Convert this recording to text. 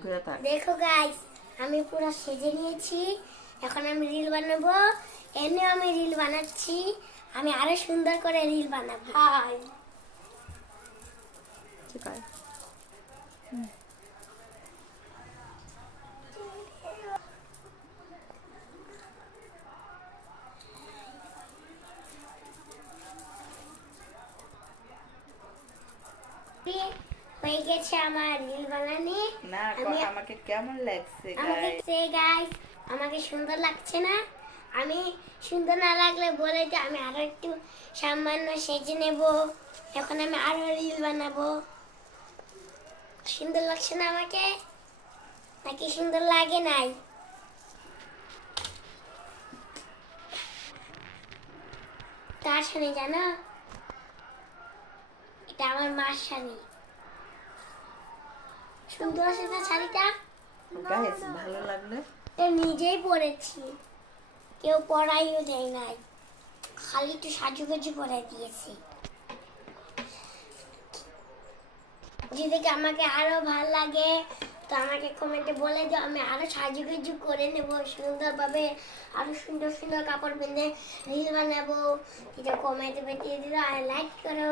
ঘুরে থাক। দেখো গাইস, আমি পুরো সেজে নিয়েছি। এখন আমি রিল বানাবো। এনেও আমি রিল বানাচ্ছি। আমি আরো সুন্দর করে রিল বানাবো। হাই। ঠিক আছে। হয়ে গেছে আমার রিল বানানি। না আমাকে কেমন লাগছে গাইস, আমাকে সুন্দর লাগছে না? আমি সুন্দর না লাগলে বলে যে আমি আরো একটু সামান্য সেজে নেব। এখন আমি আরো রিল বানাবো। সুন্দর লাগছে না আমাকে? নাকি সুন্দর লাগে নাই? কার শাড়ি জানো? এটা আমার মার শাড়ি। সুন্দর আছে না শাড়িটা? গাইস ভালো লাগলে এটা নিজেই পরেছি, কেউ পরাইও দেয় নাই, খালি একটু সাজুগুজু পরাই দিয়েছি। যদি আমাকে আরো ভালো লাগে তো আমাকে কমেন্টে বলে দাও, আমি আরো সাজুগুজু করে নেব সুন্দরভাবে, আরো সুন্দর সুন্দর কাপড় পিনে রিল বানাবো। এটা কমেন্টে বেটিয়ে দিও আর লাইক করো।